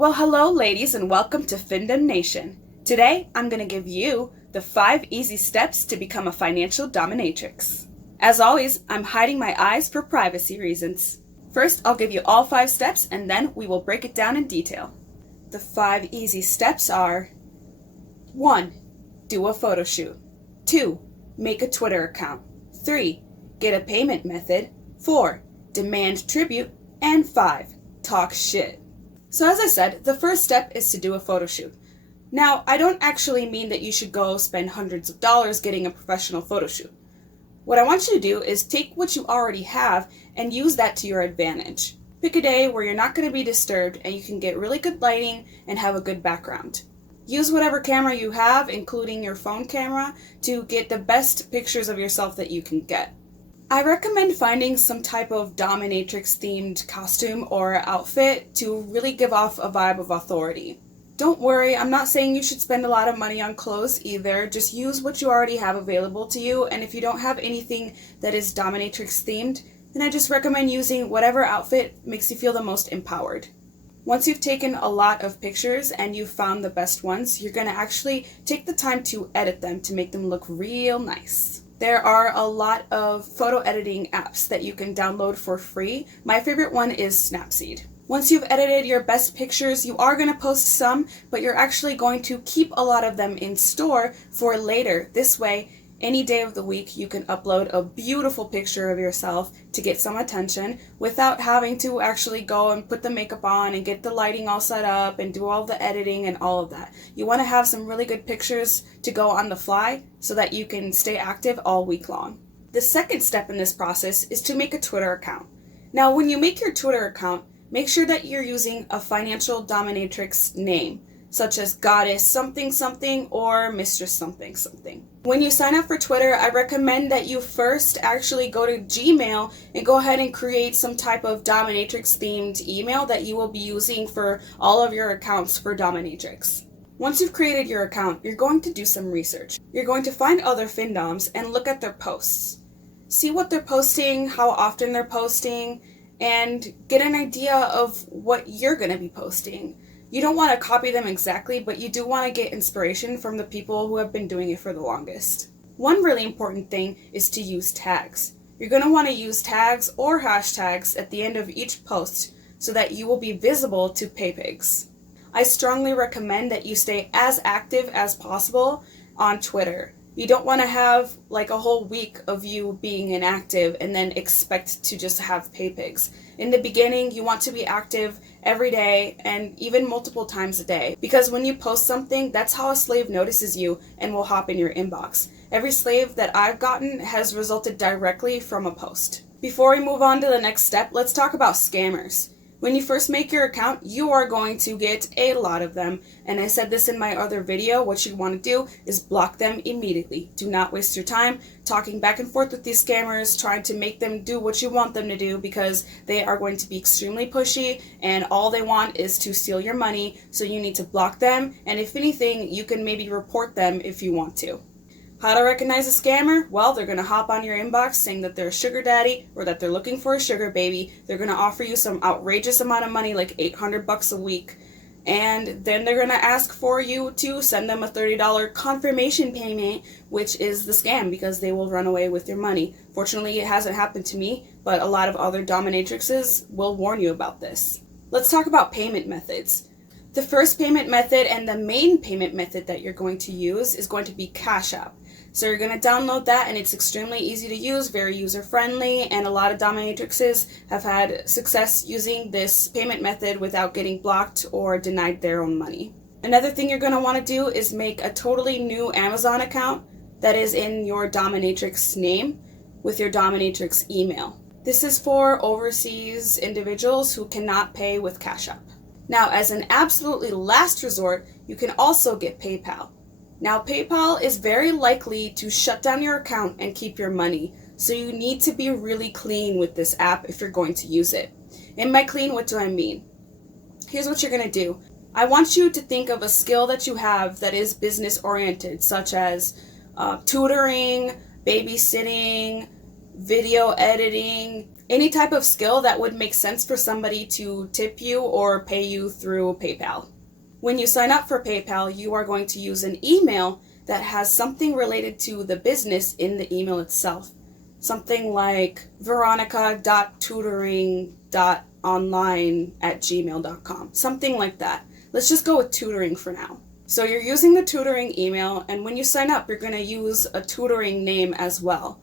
Well, hello ladies and welcome to Findom Nation. Today, I'm going to give you the 5 easy steps to become a financial dominatrix. As always, I'm hiding my eyes for privacy reasons. First, I'll give you all 5 steps and then we will break it down in detail. The 5 easy steps are: 1. Do a photo shoot. 2. Make a Twitter account. 3. Get a payment method. 4. Demand tribute. And 5. Talk shit. So as I said, the first step is to do a photo shoot. Now, I don't actually mean that you should go spend hundreds of dollars getting a professional photo shoot. What I want you to do is take what you already have and use that to your advantage. Pick a day where you're not going to be disturbed and you can get really good lighting and have a good background. Use whatever camera you have, including your phone camera, to get the best pictures of yourself that you can get. I recommend finding some type of dominatrix themed costume or outfit to really give off a vibe of authority. Don't worry, I'm not saying you should spend a lot of money on clothes either. Just use what you already have available to you, and if you don't have anything that is dominatrix themed, then I just recommend using whatever outfit makes you feel the most empowered. Once you've taken a lot of pictures and you've found the best ones, you're going to actually take the time to edit them to make them look real nice. There are a lot of photo editing apps that you can download for free. My favorite one is Snapseed. Once you've edited your best pictures, you are going to post some, but you're actually going to keep a lot of them in store for later. This way, any day of the week, you can upload a beautiful picture of yourself to get some attention without having to actually go and put the makeup on and get the lighting all set up and do all the editing and all of that. You want to have some really good pictures to go on the fly so that you can stay active all week long. The second step in this process is to make a Twitter account. Now, when you make your Twitter account, make sure that you're using a financial dominatrix name, such as Goddess something something or Mistress something something. When you sign up for Twitter, I recommend that you first actually go to Gmail and go ahead and create some type of dominatrix themed email that you will be using for all of your accounts for dominatrix. Once you've created your account, you're going to do some research. You're going to find other Findoms and look at their posts. See what they're posting, how often they're posting, and get an idea of what you're going to be posting. You don't want to copy them exactly, but you do want to get inspiration from the people who have been doing it for the longest. One really important thing is to use tags. You're going to want to use tags or hashtags at the end of each post so that you will be visible to paypigs. I strongly recommend that you stay as active as possible on Twitter. You don't want to have like a whole week of you being inactive and then expect to just have paypigs. In the beginning, you want to be active every day and even multiple times a day, because when you post something, that's how a slave notices you and will hop in your inbox. Every slave that I've gotten has resulted directly from a post. Before we move on to the next step, let's talk about scammers. When you first make your account, you are going to get a lot of them. And I said this in my other video, what you want to do is block them immediately. Do not waste your time talking back and forth with these scammers, trying to make them do what you want them to do, because they are going to be extremely pushy and all they want is to steal your money. So you need to block them. And if anything, you can maybe report them if you want to. How to recognize a scammer? Well, they're going to hop on your inbox saying that they're a sugar daddy or that they're looking for a sugar baby. They're going to offer you some outrageous amount of money, like $800 a week. And then they're going to ask for you to send them a $30 confirmation payment, which is the scam, because they will run away with your money. Fortunately, it hasn't happened to me, but a lot of other dominatrixes will warn you about this. Let's talk about payment methods. The first payment method and the main payment method that you're going to use is going to be Cash App. So you're going to download that, and it's extremely easy to use, very user-friendly, and a lot of dominatrixes have had success using this payment method without getting blocked or denied their own money. Another thing you're going to want to do is make a totally new Amazon account that is in your dominatrix name with your dominatrix email. This is for overseas individuals who cannot pay with Cash App. Now, as an absolutely last resort, you can also get PayPal. Now, PayPal is very likely to shut down your account and keep your money, so you need to be really clean with this app if you're going to use it. And by clean, what do I mean? Here's what you're going to do. I want you to think of a skill that you have that is business-oriented, such as tutoring, babysitting, video editing, Any type of skill that would make sense for somebody to tip you or pay you through PayPal. When you sign up for PayPal, you are going to use an email that has something related to the business in the email itself. Something like veronica.tutoring.online@gmail.com. Something like that. Let's just go with tutoring for now. So you're using the tutoring email, and when you sign up, you're going to use a tutoring name as well.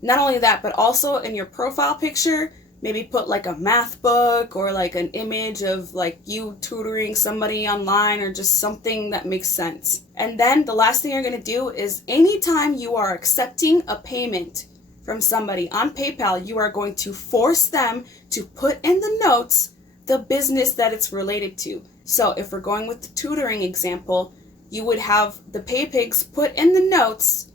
Not only that, but also in your profile picture, maybe put like a math book or like an image of like you tutoring somebody online or just something that makes sense. And then the last thing you're going to do is anytime you are accepting a payment from somebody on PayPal, you are going to force them to put in the notes the business that it's related to. So if we're going with the tutoring example, you would have the Paypigs put in the notes,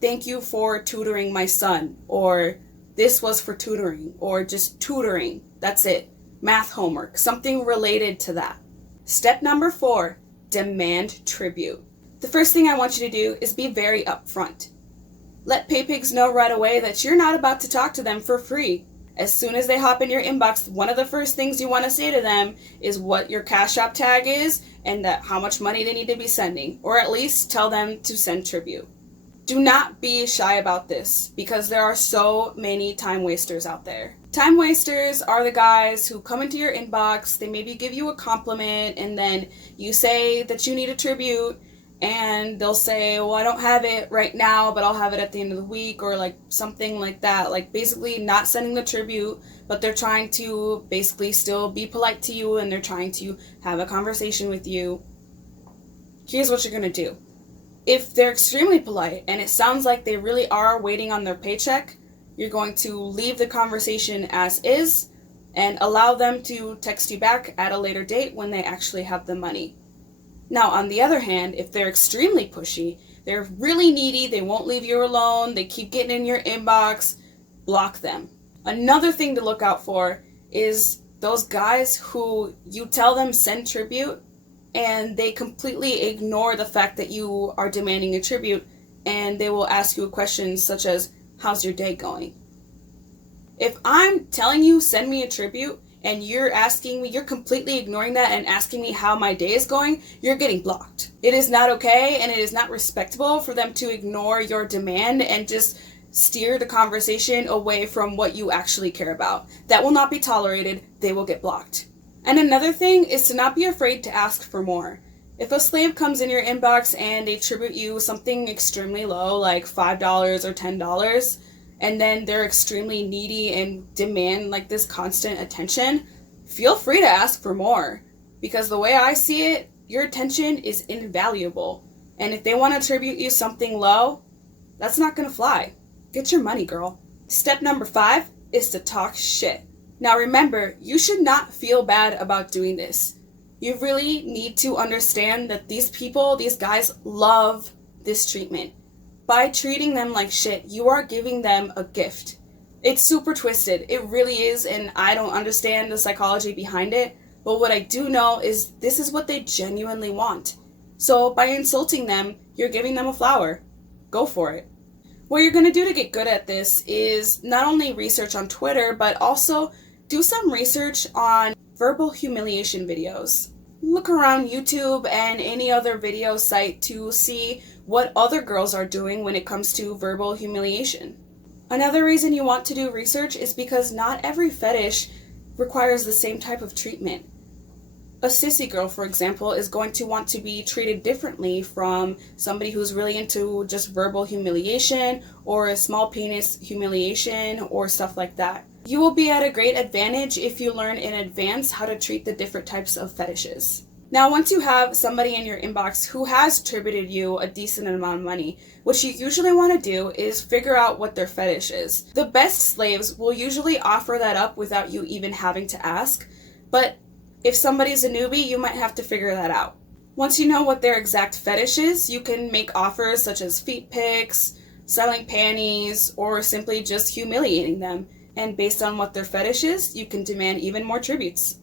"Thank you for tutoring my son," or "This was for tutoring," or just tutoring. That's it. Math homework, something related to that. Step number 4, demand tribute. The first thing I want you to do is be very upfront. Let Paypigs know right away that you're not about to talk to them for free. As soon as they hop in your inbox, one of the first things you want to say to them is what your Cash App tag is and that how much money they need to be sending, or at least tell them to send tribute. Do not be shy about this because there are so many time wasters out there. Time wasters are the guys who come into your inbox, they maybe give you a compliment, and then you say that you need a tribute, and they'll say, "Well, I don't have it right now, but I'll have it at the end of the week," or like something like that. Like basically not sending the tribute, but they're trying to basically still be polite to you and they're trying to have a conversation with you. Here's what you're going to do. If they're extremely polite and it sounds like they really are waiting on their paycheck, you're going to leave the conversation as is and allow them to text you back at a later date when they actually have the money. Now, on the other hand, if they're extremely pushy, they're really needy, they won't leave you alone, they keep getting in your inbox, block them. Another thing to look out for is those guys who you tell them send tribute and they completely ignore the fact that you are demanding a tribute, and they will ask you a question such as, "How's your day going?" If I'm telling you send me a tribute and you're asking me, you're completely ignoring that and asking me how my day is going, you're getting blocked. It is not okay and it is not respectable for them to ignore your demand and just steer the conversation away from what you actually care about. That will not be tolerated. They will get blocked. And another thing is to not be afraid to ask for more. If a slave comes in your inbox and they tribute you something extremely low, like $5 or $10, and then they're extremely needy and demand like this constant attention, feel free to ask for more. Because the way I see it, your attention is invaluable. And if they want to tribute you something low, that's not going to fly. Get your money, girl. Step number 5 is to talk shit. Now remember, you should not feel bad about doing this. You really need to understand that these people, these guys, love this treatment. By treating them like shit, you are giving them a gift. It's super twisted. It really is, and I don't understand the psychology behind it. But what I do know is this is what they genuinely want. So by insulting them, you're giving them a flower. Go for it. What you're going to do to get good at this is not only research on Twitter, but also do some research on verbal humiliation videos. Look around YouTube and any other video site to see what other girls are doing when it comes to verbal humiliation. Another reason you want to do research is because not every fetish requires the same type of treatment. A sissy girl, for example, is going to want to be treated differently from somebody who's really into just verbal humiliation or a small penis humiliation or stuff like that. You will be at a great advantage if you learn in advance how to treat the different types of fetishes. Now, once you have somebody in your inbox who has tributed you a decent amount of money, what you usually want to do is figure out what their fetish is. The best slaves will usually offer that up without you even having to ask, but if somebody's a newbie, you might have to figure that out. Once you know what their exact fetish is, you can make offers such as feet pics, selling panties, or simply just humiliating them. And based on what their fetish is, you can demand even more tributes.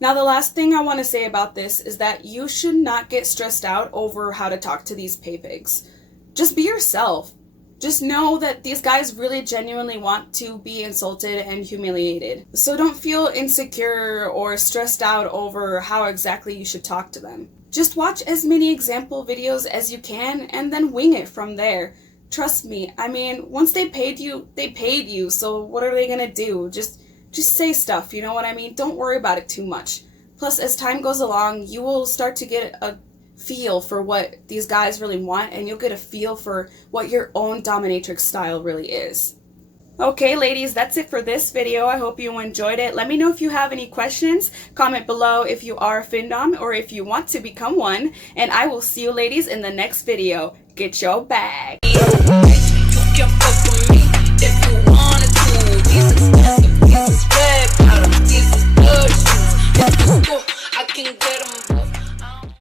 Now, the last thing I want to say about this is that you should not get stressed out over how to talk to these paypigs. Just be yourself. Just know that these guys really genuinely want to be insulted and humiliated. So don't feel insecure or stressed out over how exactly you should talk to them. Just watch as many example videos as you can and then wing it from there. Trust me, I mean, once they paid you, so what are they gonna do? Just say stuff, you know what I mean? Don't worry about it too much. Plus, as time goes along, you will start to get a feel for what these guys really want, and you'll get a feel for what your own dominatrix style really is. Okay, ladies, that's it for this video. I hope you enjoyed it. Let me know if you have any questions. Comment below if you are a Findom or if you want to become one, and I will see you ladies in the next video. Get your bag. You can fuck with me if you wanna do. These expensive pieces, red bottom, these is good shoes. I can get them.